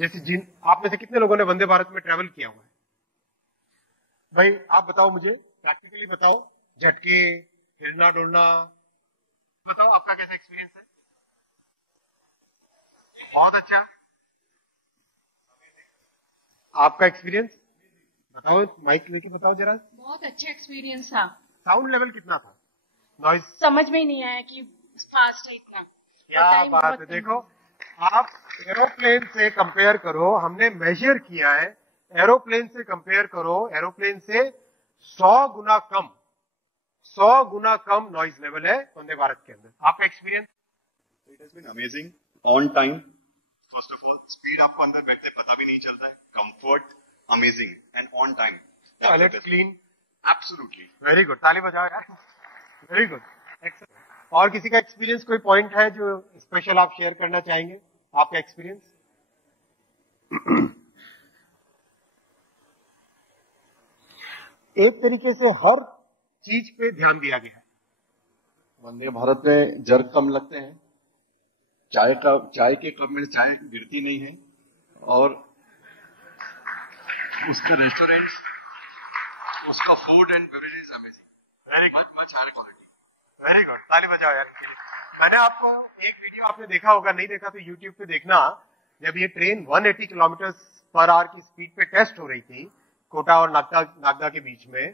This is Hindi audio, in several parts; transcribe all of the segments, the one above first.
जैसे जिन आप में से कितने लोगों ने वंदे भारत में ट्रेवल किया हुआ है? भाई आप बताओ, मुझे प्रैक्टिकली बताओ, झटके, हिलना डुलना, बताओ आपका कैसा एक्सपीरियंस है? बहुत अच्छा। आपका एक्सपीरियंस बताओ, माइक लेके बताओ जरा। बहुत अच्छा एक्सपीरियंस था। साउंड लेवल कितना था? नॉइज समझ में ही नहीं आया कि फास्ट है इतना। क्या बात है। देखो, आप एरोप्लेन से कंपेयर करो, हमने मेजर किया है, एरोप्लेन से कंपेयर करो, एरोप्लेन से 100 गुना कम नॉइज लेवल है वंदे भारत के अंदर। आपका experience? It has been amazing, on time, first of all speed आपको अंदर बैठते पता भी नहीं चलता है, comfort amazing and on time, toilet clean, absolutely. Very good, ताली बजाओ यार, वेरी गुड, एक्सेलेंट। और किसी का एक्सपीरियंस, कोई पॉइंट है जो स्पेशल आप शेयर करना चाहेंगे, आपका एक्सपीरियंस? एक तरीके से हर चीज पे ध्यान दिया गया है। वंदे भारत में जर्क कम लगते हैं, चाय के कप में चाय गिरती नहीं है, और उसका रेस्टोरेंट, उसका food and beverages amazing, very good, much higher quality. Very good, ताली बजाओ यार। मैंने आपको एक वीडियो, आपने देखा होगा, नहीं देखा तो यूट्यूब पे देखना, जब ये ट्रेन 180 किलोमीटर पर आवर की स्पीड पे टेस्ट हो रही थी कोटा और नागदा के बीच में,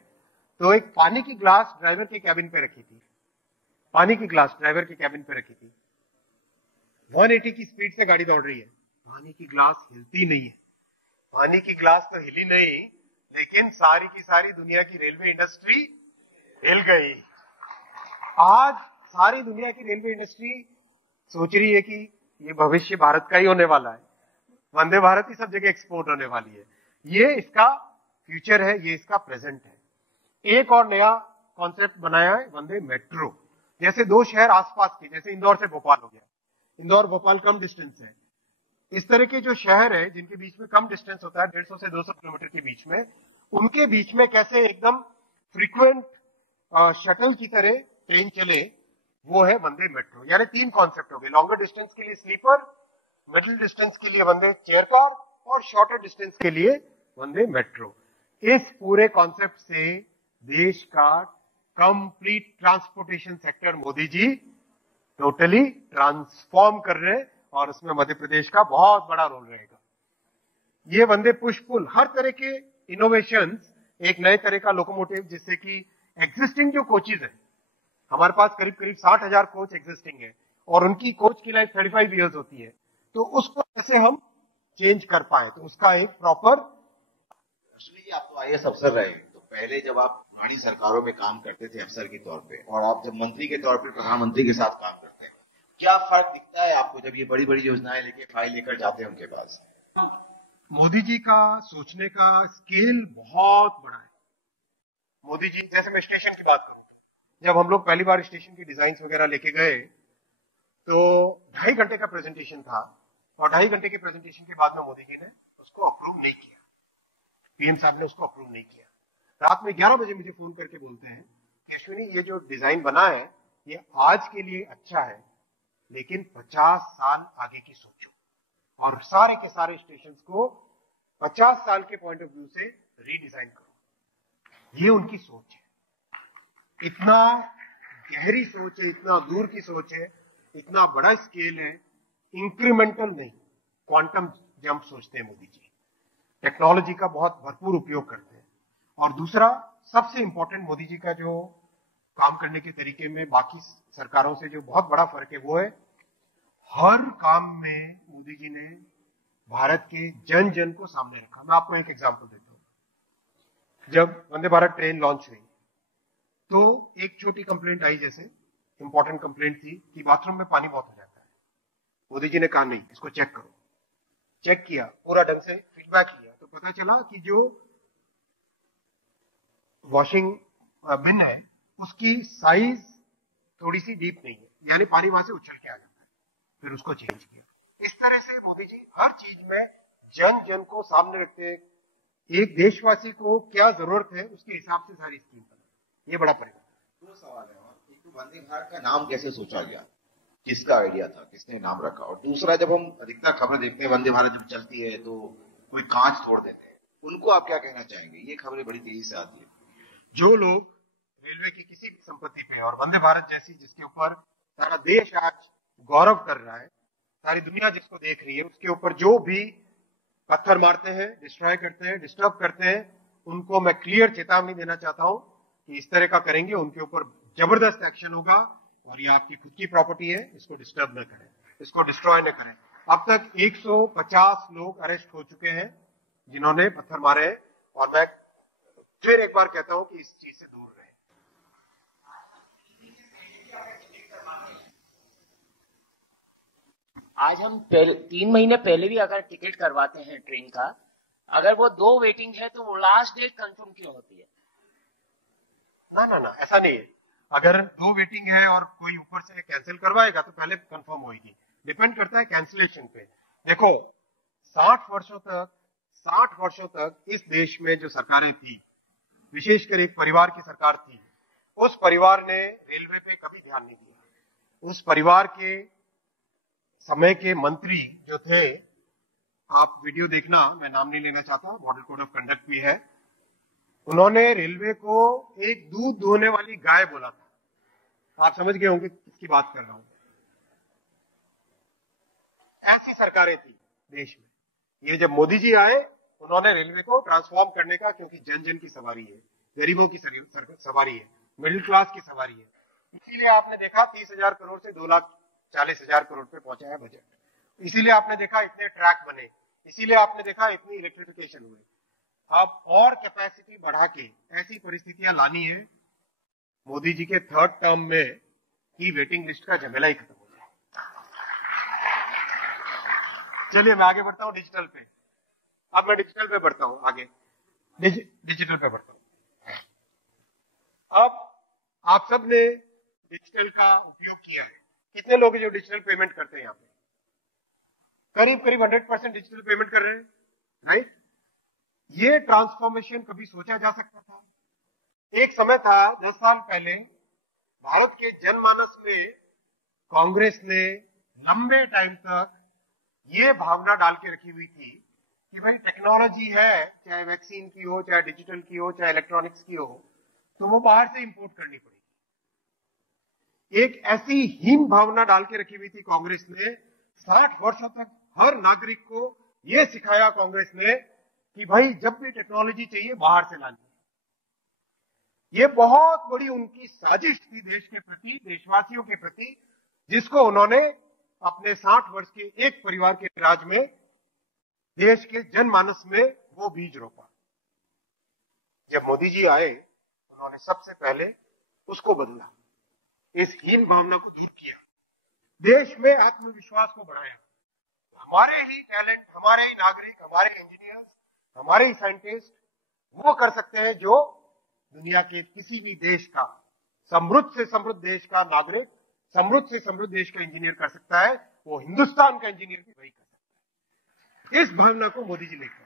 तो एक पानी की ग्लास ड्राइवर के कैबिन पे रखी थी, पानी की ग्लास ड्राइवर के कैबिन पे रखी थी। 180 की स्पीड से गाड़ी दौड़ रही है, पानी की ग्लास हिलती नहीं है। पानी की ग्लास तो हिली नहीं, लेकिन सारी की सारी दुनिया की रेलवे इंडस्ट्री हिल गई। आज सारी दुनिया की रेलवे इंडस्ट्री सोच रही है कि ये भविष्य भारत का ही होने वाला है, वंदे भारत ही सब जगह एक्सपोर्ट होने वाली है। ये इसका फ्यूचर है, ये इसका प्रेजेंट है। एक और नया कॉन्सेप्ट बनाया है, वंदे मेट्रो। जैसे दो शहर आसपास के, जैसे इंदौर से भोपाल हो गया, इंदौर भोपाल कम डिस्टेंस है, इस तरह के जो शहर है जिनके बीच में कम डिस्टेंस होता है, 150 से 200 किलोमीटर के बीच में, उनके बीच में कैसे एकदम फ्रीक्वेंट शटल की तरह ट्रेन चले, वो है वंदे मेट्रो। यानी तीन कॉन्सेप्ट हो गए, लॉन्गर डिस्टेंस के लिए स्लीपर, मिडिल डिस्टेंस के लिए वंदे चेयर कार, और शॉर्टर डिस्टेंस के लिए वंदे मेट्रो। इस पूरे कॉन्सेप्ट से देश का complete transportation sector Modi ji totally transform कर रहे हैं, और उसमें मध्य प्रदेश का बहुत बड़ा रोल रहेगा। ये वंदे पुश पुल, हर तरह के इनोवेशंस, एक नए तरह का लोकोमोटिव, जिससे कि एग्जिस्टिंग जो कोचेज है, हमारे पास करीब करीब 60,000 कोच एग्जिस्टिंग है, और उनकी कोच की लाइफ 35 इयर्स होती है, तो उसको कैसे हम चेंज कर पाए, तो उसका एक प्रॉपर। आप तो आईएएस अफसर रहे, तो पहले जब आप पुरानी सरकारों में काम करते थे अफसर के तौर पे, और आप जब मंत्री के तौर पे प्रधानमंत्री के साथ काम करते हैं, क्या फर्क दिखता है आपको जब ये बड़ी बड़ी योजनाएं लेके फाइल लेकर जाते हैं उनके पास? मोदी जी का सोचने का स्केल बहुत बड़ा है। मोदी जी, जैसे मैं स्टेशन की बात करूं, जब हम लोग पहली बार स्टेशन की डिजाइन वगैरह लेके गए, तो 2.5 घंटे का प्रेजेंटेशन था, और 2.5 घंटे के प्रेजेंटेशन के बाद में मोदी जी ने उसको अप्रूव नहीं किया, पीएम साहब ने उसको अप्रूव नहीं किया। रात में 11 बजे मुझे फोन करके बोलते हैं कि अश्विनी, ये जो डिजाइन बना है ये आज के लिए अच्छा है, लेकिन 50 साल आगे की सोचो, और सारे के सारे स्टेशन को 50 साल के पॉइंट ऑफ व्यू से रीडिजाइन करो। ये उनकी सोच है, इतना गहरी सोच है, इतना दूर की सोच है, इतना बड़ा स्केल है, इंक्रीमेंटल नहीं, क्वांटम जंप सोचते हैं मोदी जी, टेक्नोलॉजी का बहुत भरपूर उपयोग करते हैं। और दूसरा सबसे इंपॉर्टेंट, मोदी जी का जो काम करने के तरीके में बाकी सरकारों से जो बहुत बड़ा फर्क है, वो है हर काम में मोदी जी ने भारत के जन जन को सामने रखा। मैं आपको एक एग्जांपल देता हूं। जब वंदे भारत ट्रेन लॉन्च हुई, तो एक छोटी कंप्लेंट आई, जैसे इंपॉर्टेंट कंप्लेंट थी कि बाथरूम में पानी बहुत हो जाता है। मोदी जी ने कहा नहीं, इसको चेक करो। चेक किया, पूरा ढंग से फीडबैक लिया, तो पता चला कि जो वॉशिंग बिन है उसकी साइज थोड़ी सी डीप नहीं है, यानी पानी वहां से उछल के आ जाता है। फिर उसको चेंज किया। इस तरह से मोदी जी हर चीज में जन जन को सामने रखते हैं, एक देशवासी को क्या जरूरत है उसके हिसाब से सारी स्कीम बनाए। ये बड़ा परिवर्तन। दो सवाल है, और एक तो वंदे भारत का नाम कैसे सोचा गया? किसका आइडिया था, किसने नाम रखा? और दूसरा, जब हम अधिकतर खबरें देखते हैं वंदे भारत जब चलती है तो कोई कांच तोड़ देते हैं, उनको आप क्या कहना चाहेंगे? ये खबरें बड़ी तेजी से आती है। जो लोग रेलवे की किसी भी संपत्ति पे और वंदे भारत जैसी जिसके ऊपर सारा देश आज गौरव कर रहा है, सारी दुनिया जिसको देख रही है, उसके ऊपर जो भी पत्थर मारते हैं, डिस्ट्रॉय करते हैं, डिस्टर्ब करते हैं, उनको मैं क्लियर चेतावनी देना चाहता हूं कि इस तरह का करेंगे उनके ऊपर जबरदस्त एक्शन होगा। और ये आपकी खुद की प्रॉपर्टी है, इसको डिस्टर्ब न करें, इसको डिस्ट्रॉय न करें। अब तक 150 लोग अरेस्ट हो चुके हैं जिन्होंने पत्थर मारे हैं, और मैं फिर एक बार कहता हूं कि इस चीज से दूर रहें। आज हम 3 महीने पहले भी अगर टिकट करवाते हैं ट्रेन का, अगर वो 2 वेटिंग है तो वो लास्ट डेट कंफर्म क्यों होती है? ना, ऐसा नहीं है। अगर 2 वेटिंग है और कोई ऊपर से कैंसिल करवाएगा तो पहले कंफर्म होगी। डिपेंड करता है कैंसिलेशन पे। देखो, 60 वर्षों तक इस देश में जो सरकारें थी, विशेषकर एक परिवार की सरकार थी, उस परिवार ने रेलवे पे कभी ध्यान नहीं दिया। उस परिवार के समय के मंत्री जो थे, आप वीडियो देखना, मैं नाम नहीं लेना चाहता, मॉडल कोड ऑफ कंडक्ट भी है, उन्होंने रेलवे को एक दूध दोहने वाली गाय बोला था। आप समझ गए होंगे किसकी बात कर रहा हूं। ऐसी सरकारें थी देश में। ये जब मोदी जी आए, उन्होंने रेलवे को ट्रांसफॉर्म करने का, क्योंकि जन जन की सवारी है, गरीबों की सवारी है, मिडिल क्लास की सवारी है, इसीलिए आपने देखा 30,000 करोड़ से 2,40,000 करोड़ पे पहुंचा है बजट। इसीलिए आपने देखा इतने ट्रैक बने, इसीलिए आपने देखा इतनी इलेक्ट्रिफिकेशन हुई। अब और कैपेसिटी बढ़ा के ऐसी परिस्थितियां लानी है, मोदी जी के 3rd टर्म में ही वेटिंग लिस्ट का झमेला ही खत्म हो जाए। चलिए मैं आगे बढ़ता हूं डिजिटल पे। अब मैं डिजिटल पे बढ़ता हूं आगे, डिजिटल पे बढ़ता हूं। अब आप सब ने डिजिटल का उपयोग किया है। कितने लोग जो डिजिटल पेमेंट करते हैं यहां पे? करीब 100% डिजिटल पेमेंट कर रहे हैं, राइट? ये ट्रांसफॉर्मेशन कभी सोचा जा सकता था? एक समय था 10 साल पहले, भारत के जनमानस में कांग्रेस ने लंबे टाइम तक ये भावना डाल के रखी हुई थी कि भाई टेक्नोलॉजी है, चाहे वैक्सीन की हो, चाहे डिजिटल की हो, चाहे इलेक्ट्रॉनिक्स की हो, तो वो बाहर से इंपोर्ट करनी पड़ेगी। एक ऐसी हीन भावना डाल के रखी हुई थी कांग्रेस ने। 60 वर्षों तक हर नागरिक को यह सिखाया कांग्रेस ने कि भाई जब भी टेक्नोलॉजी चाहिए बाहर से लानी है। ये बहुत बड़ी उनकी साजिश थी देश के प्रति, देशवासियों के प्रति, जिसको उन्होंने अपने 60 वर्ष के एक परिवार के राज में देश के जनमानस में वो बीज रोपा। जब मोदी जी आए, उन्होंने सबसे पहले उसको बदला, इस हीन भावना को दूर किया, देश में आत्मविश्वास को बढ़ाया। हमारे ही टैलेंट, हमारे ही नागरिक, हमारे इंजीनियर्स, हमारे ही साइंटिस्ट वो कर सकते हैं जो दुनिया के किसी भी देश का, समृद्ध से समृद्ध देश का नागरिक, समृद्ध से समृद्ध देश का इंजीनियर कर सकता है, वो हिंदुस्तान का इंजीनियर भी वही कर सकता है। इस भावना को मोदी जी लेकर